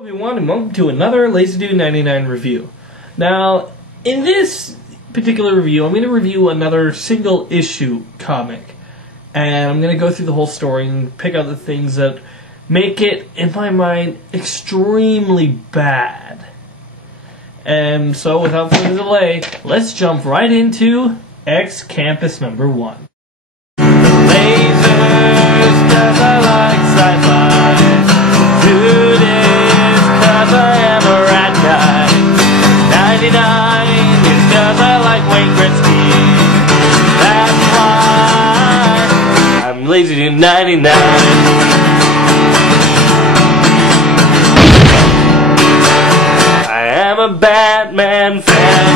Hello everyone, and welcome to another LazyDude99 review. Now, in this particular review, I'm going to review another single issue comic. And I'm going to go through the whole story and pick out the things that make it, in my mind, extremely bad. And so, without further delay, let's jump right into X Campus number 1. Lasers, 'cause I like sci-fi. Dude is 'cause I am a rat guy. 99 is 'cause I like Wayne Gretzky. That's why I'm LazyDude99. I am a Batman fan,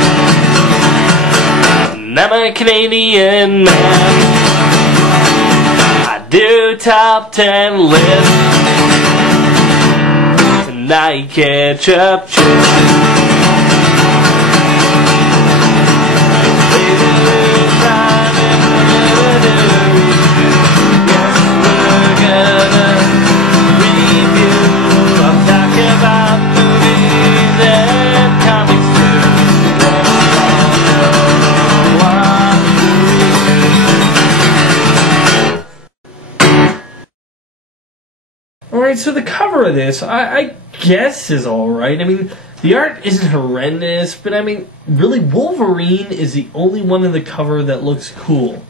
and I'm a Canadian man. I do top 10 lists, and I ketchup chips. Alright, so the cover of this, I guess is alright. I mean, the art isn't horrendous, but I mean, really, Wolverine is the only one in the cover that looks cool.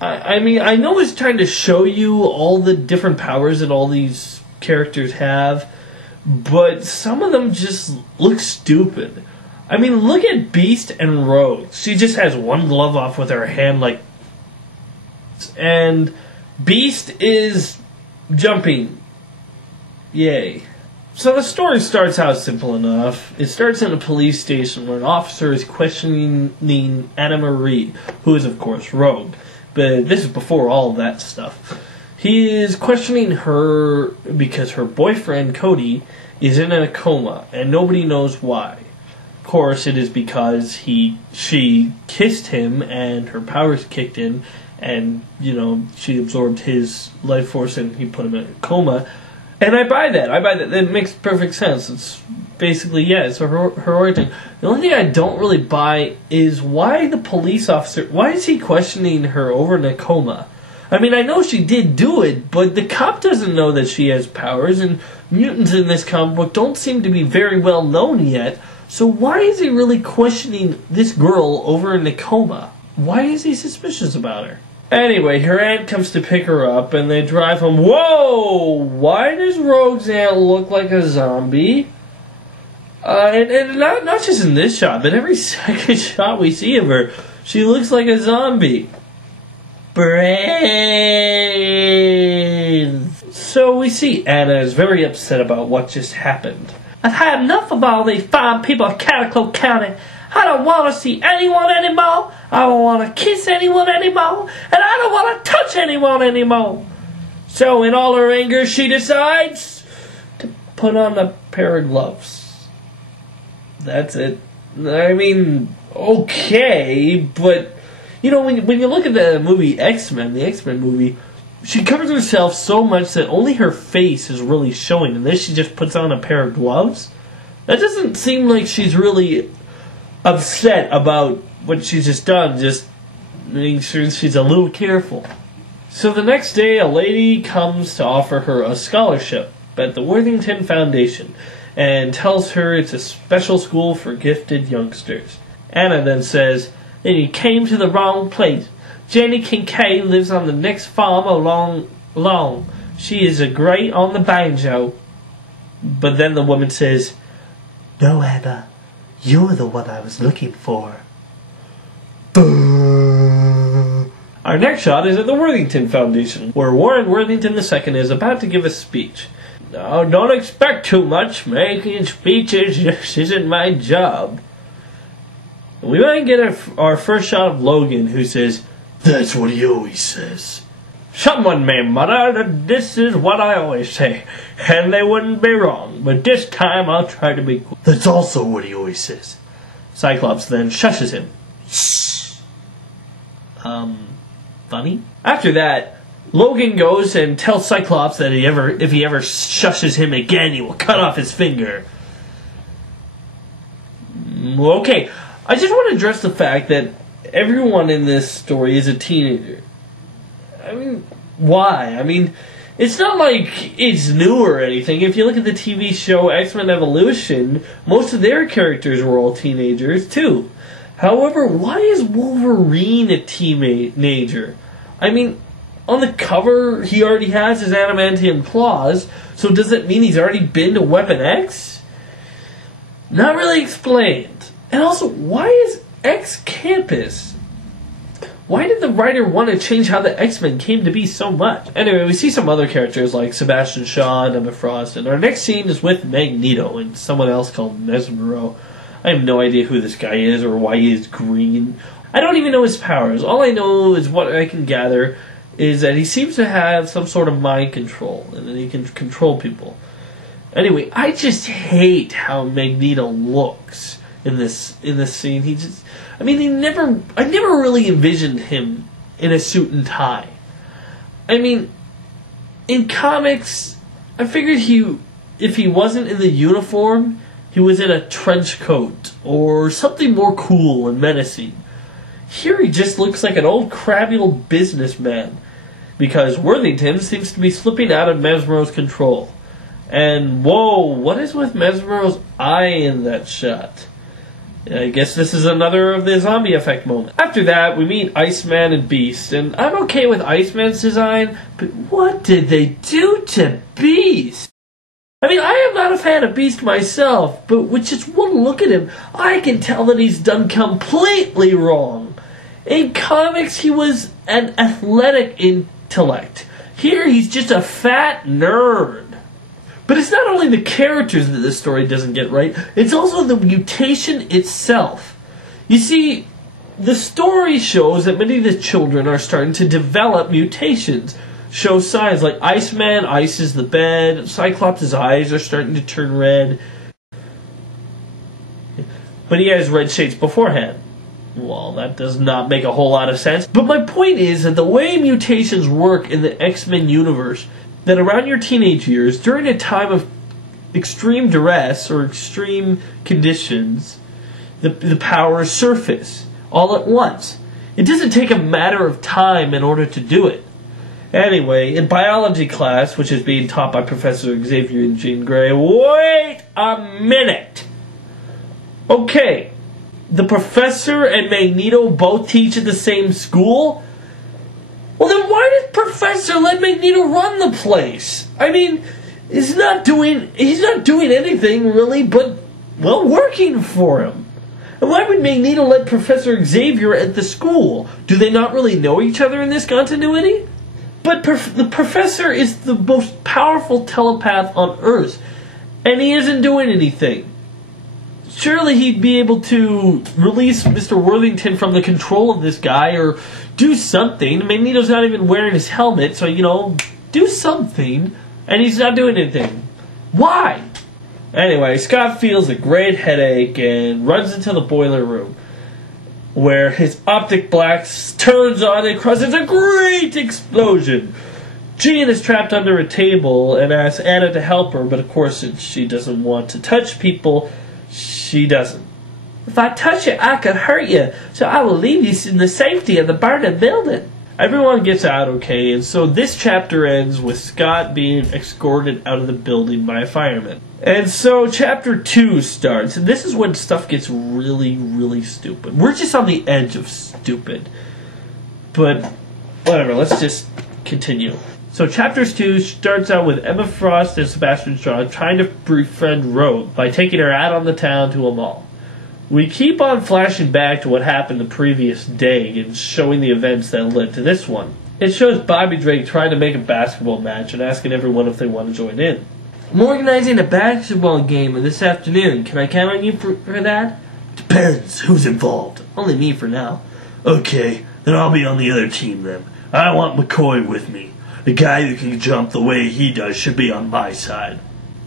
I mean, I know it's trying to show you all the different powers that all these characters have, but some of them just look stupid. I mean, look at Beast and Rogue. She just has one glove off with her hand, like... And Beast is jumping. Yay. So the story starts out simple enough. It starts in a police station where an officer is questioning Anna Marie, who is of course Rogue. But this is before all of that stuff. He is questioning her because her boyfriend Cody is in a coma and nobody knows why. Of course it is because she kissed him and her powers kicked in and, you know, she absorbed his life force and he put him in a coma. And I buy that. That makes perfect sense. It's basically, yeah, it's her origin. The only thing I don't really buy is why the police officer, why is he questioning her over in a coma? I mean, I know she did do it, but the cop doesn't know that she has powers, and mutants in this comic book don't seem to be very well known yet. So why is he really questioning this girl over in a coma? Why is he suspicious about her? Anyway, her aunt comes to pick her up, and they drive home. Whoa! Why does Rogue's aunt look like a zombie? And not just in this shot, but every second shot we see of her, she looks like a zombie. Brains! So we see Anna is very upset about what just happened. I've had enough of all these fine people of Cataclysm County. I don't want to see anyone anymore. I don't want to kiss anyone anymore. And I don't want to touch anyone anymore. So in all her anger, she decides to put on a pair of gloves. That's it. I mean, okay, but, you know, when you look at the movie X-Men, the X-Men movie, she covers herself so much that only her face is really showing. And then she just puts on a pair of gloves. That doesn't seem like she's really upset about what she's just done, just making sure she's a little careful. So the next day, a lady comes to offer her a scholarship at the Worthington Foundation and tells her it's a special school for gifted youngsters. Anna then says, "Then you came to the wrong place. Jenny Kincaid lives on the next farm along. She is a great on the banjo." But then the woman says, "No, Anna. You're the one I was looking for." Our next shot is at the Worthington Foundation, where Warren Worthington II is about to give a speech. Now, don't expect too much. Making speeches just isn't my job. We might get our first shot of Logan, who says, "That's what he always says." Someone may mutter that this is what I always say, and they wouldn't be wrong, but this time I'll try to be cool. That's also what he always says. Cyclops then shushes him. Shh. Funny? After that, Logan goes and tells Cyclops that if he ever shushes him again, he will cut off his finger. Okay, I just want to address the fact that everyone in this story is a teenager. I mean, why? I mean, it's not like it's new or anything. If you look at the TV show X-Men Evolution, most of their characters were all teenagers, too. However, why is Wolverine a teenager? I mean, on the cover, he already has his adamantium claws, so does it mean he's already been to Weapon X? Not really explained. And also, why is X Campus? Why did the writer want to change how the X-Men came to be so much? Anyway, we see some other characters like Sebastian Shaw and Emma Frost, and our next scene is with Magneto and someone else called Mesmero. I have no idea who this guy is or why he is green. I don't even know his powers. All I know is what I can gather is that he seems to have some sort of mind control, and that he can control people. Anyway, I just hate how Magneto looks in this scene. I never really envisioned him in a suit and tie. I mean, in comics, I figured if he wasn't in the uniform, he was in a trench coat or something more cool and menacing. Here he just looks like an old crabby old businessman, because Worthington seems to be slipping out of Mesmero's control. And whoa, what is with Mesmero's eye in that shot? I guess this is another of the zombie effect moments. After that, we meet Iceman and Beast, and I'm okay with Iceman's design, but what did they do to Beast? I mean, I am not a fan of Beast myself, but with just one look at him, I can tell that he's done completely wrong. In comics, he was an athletic intellect. Here, he's just a fat nerd. But it's not only the characters that this story doesn't get right, it's also the mutation itself. You see, the story shows that many of the children are starting to develop mutations. Show signs like Iceman ices the bed, Cyclops' eyes are starting to turn red. But he has red shades beforehand. Well, that does not make a whole lot of sense. But my point is that the way mutations work in the X-Men universe, that around your teenage years, during a time of extreme duress or extreme conditions, the powers surface all at once. It doesn't take a matter of time in order to do it. Anyway, in biology class, which is being taught by Professor Xavier and Jean Grey, wait a minute! Okay, the professor and Magneto both teach at the same school? Well, then why did Professor let Magneto run the place? I mean, he's not doing anything really but, well, working for him. And why would Magneto let Professor Xavier at the school? Do they not really know each other in this continuity? But the professor is the most powerful telepath on Earth, and he isn't doing anything. Surely he'd be able to release Mr. Worthington from the control of this guy, or do something. Magneto's not even wearing his helmet, so, do something, and he's not doing anything. Why? Anyway, Scott feels a great headache and runs into the boiler room, where his optic blast turns on and causes a great explosion. Jean is trapped under a table and asks Anna to help her, but of course, since she doesn't want to touch people, she doesn't. If I touch you, I could hurt you, so I will leave you in the safety of the burning building. Everyone gets out okay, and so this chapter ends with Scott being escorted out of the building by a fireman. And so chapter 2 starts, and this is when stuff gets really, really stupid. We're just on the edge of stupid. But, whatever, let's just continue. So chapter 2 starts out with Emma Frost and Sebastian Shaw trying to befriend Rogue by taking her out on the town to a mall. We keep on flashing back to what happened the previous day and showing the events that led to this one. It shows Bobby Drake trying to make a basketball match and asking everyone if they want to join in. I'm organizing a basketball game this afternoon. Can I count on you for that? Depends. Who's involved? Only me for now. Okay, then I'll be on the other team then. I want McCoy with me. The guy who can jump the way he does should be on my side.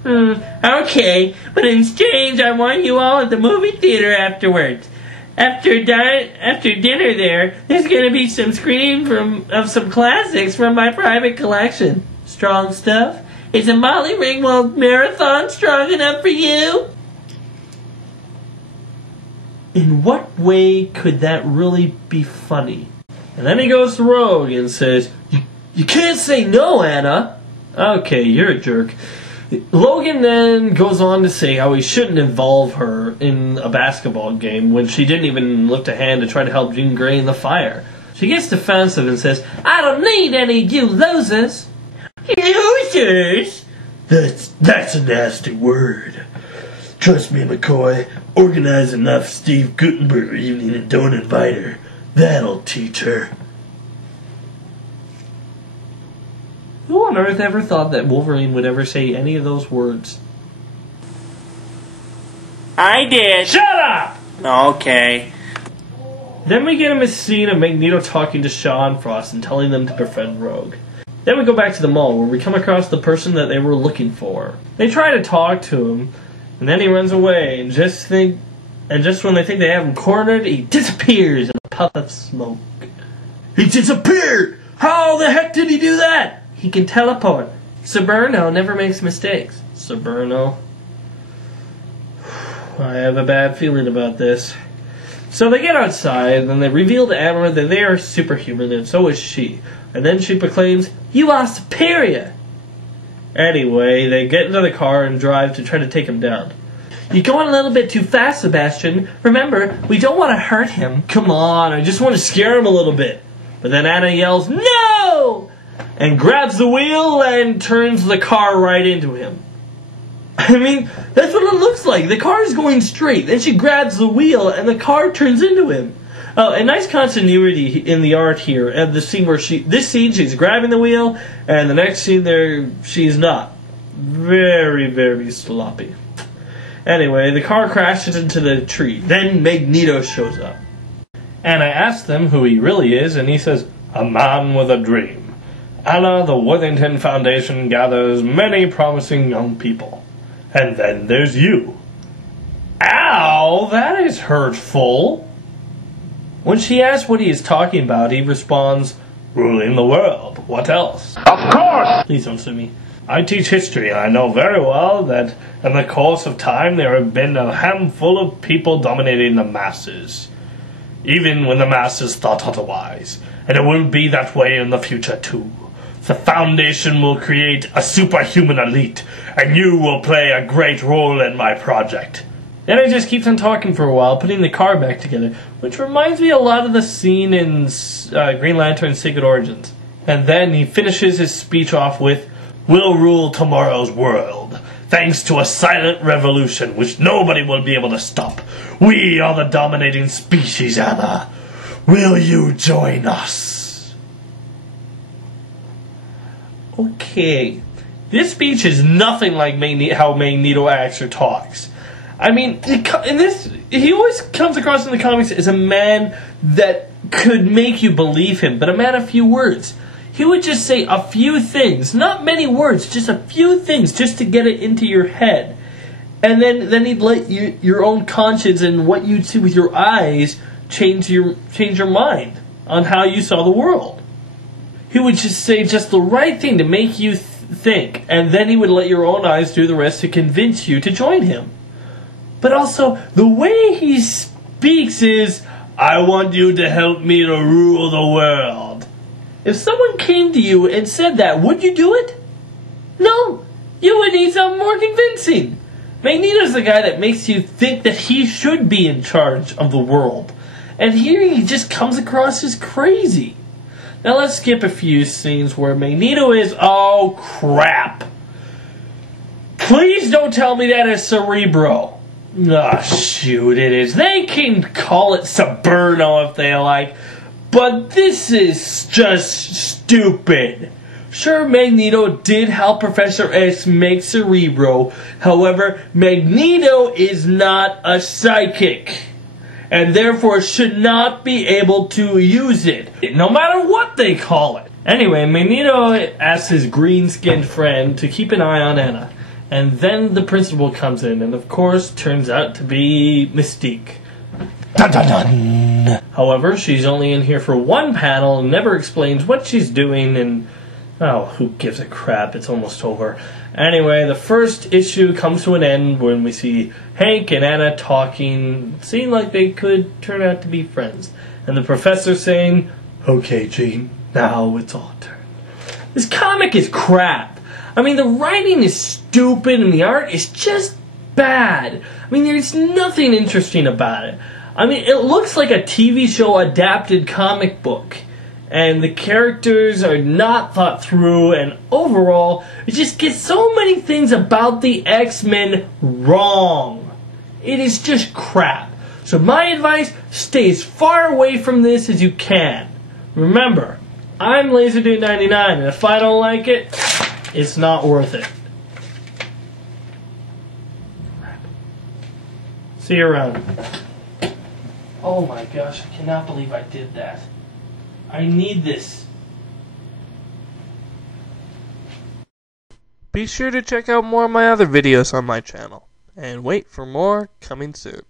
Okay, but in exchange I want you all at the movie theater afterwards. After dinner there's gonna be some screening of some classics from my private collection. Strong stuff? Is a Molly Ringwald marathon strong enough for you? In what way could that really be funny? And then he goes to Rogue and says, You can't say no, Anna. Okay, you're a jerk. Logan then goes on to say how he shouldn't involve her in a basketball game when she didn't even lift a hand to try to help Jean Grey in the fire. She gets defensive and says, I don't need any of you losers. Losers? That's a nasty word. Trust me, McCoy. Organize enough Steve Gutenberg evening and don't invite her. That'll teach her. Who on earth ever thought that Wolverine would ever say any of those words? I did. Shut up! Okay. Then we get a scene of Magneto talking to Shaw and Frost and telling them to befriend Rogue. Then we go back to the mall where we come across the person that they were looking for. They try to talk to him, and then he runs away, and just when they think they have him cornered, he disappears in a puff of smoke. He disappeared! How the heck did he do that? He can teleport. Saberno never makes mistakes. Saberno. I have a bad feeling about this. So they get outside, and they reveal to Amber that they are superhuman, and so is she. And then she proclaims, You are superior! Anyway, they get into the car and drive to try to take him down. You're going a little bit too fast, Sebastian. Remember, we don't want to hurt him. Come on, I just want to scare him a little bit. But then Anna yells, No! And grabs the wheel and turns the car right into him. I mean, that's what it looks like. The car is going straight. Then she grabs the wheel and the car turns into him. Oh, a nice continuity in the art here. And the scene where this scene she's grabbing the wheel, and the next scene there she's not. Very, very sloppy. Anyway, the car crashes into the tree. Then Magneto shows up. And I asked them who he really is, and he says, A man with a dream. Anna, the Worthington Foundation gathers many promising young people. And then there's you. Ow, that is hurtful. When she asks what he is talking about, he responds, Ruling the world. What else? Of course! Please don't sue me. I teach history, and I know very well that in the course of time there have been a handful of people dominating the masses. Even when the masses thought otherwise. And it will be that way in the future too. The Foundation will create a superhuman elite, and you will play a great role in my project. Then he just keeps on talking for a while, putting the car back together, which reminds me a lot of the scene in Green Lantern Secret Origins. And then he finishes his speech off with, We'll rule tomorrow's world, thanks to a silent revolution which nobody will be able to stop. We are the dominating species, Anna. Will you join us? Okay, this speech is nothing like how Magneto acts or talks. I mean, he always comes across in the comics as a man that could make you believe him, but a man of few words. He would just say a few things, not many words, just a few things, just to get it into your head. And then he'd let your own conscience and what you'd see with your eyes change your mind on how you saw the world. He would just say just the right thing to make you think, and then he would let your own eyes do the rest to convince you to join him. But also, the way he speaks is, I want you to help me to rule the world. If someone came to you and said that, would you do it? No, you would need something more convincing. Magneto's the guy that makes you think that he should be in charge of the world. And here he just comes across as crazy. Now let's skip a few scenes where Magneto is, oh crap. Please don't tell me that is Cerebro. Ah, shoot, it is. They can call it Saberno if they like, but this is just stupid. Sure, Magneto did help Professor X make Cerebro, however, Magneto is not a psychic, and therefore should not be able to use it, no matter what they call it. Anyway, Magneto asks his green-skinned friend to keep an eye on Anna, and then the principal comes in, and of course turns out to be Mystique. Dun dun dun! However, she's only in here for one panel and never explains what she's doing, and oh, who gives a crap? It's almost over. Anyway, the first issue comes to an end when we see Hank and Anna talking, seem like they could turn out to be friends. And the professor saying, "Okay, Jean, now it's all turned." This comic is crap. I mean, the writing is stupid and the art is just bad. I mean, there's nothing interesting about it. I mean, it looks like a TV show adapted comic book. And the characters are not thought through, and overall, it just gets so many things about the X-Men wrong. It is just crap. So my advice, stay as far away from this as you can. Remember, I'm LaserDude99, and if I don't like it, it's not worth it. See you around. Oh my gosh, I cannot believe I did that. I need this. Be sure to check out more of my other videos on my channel, and wait for more coming soon.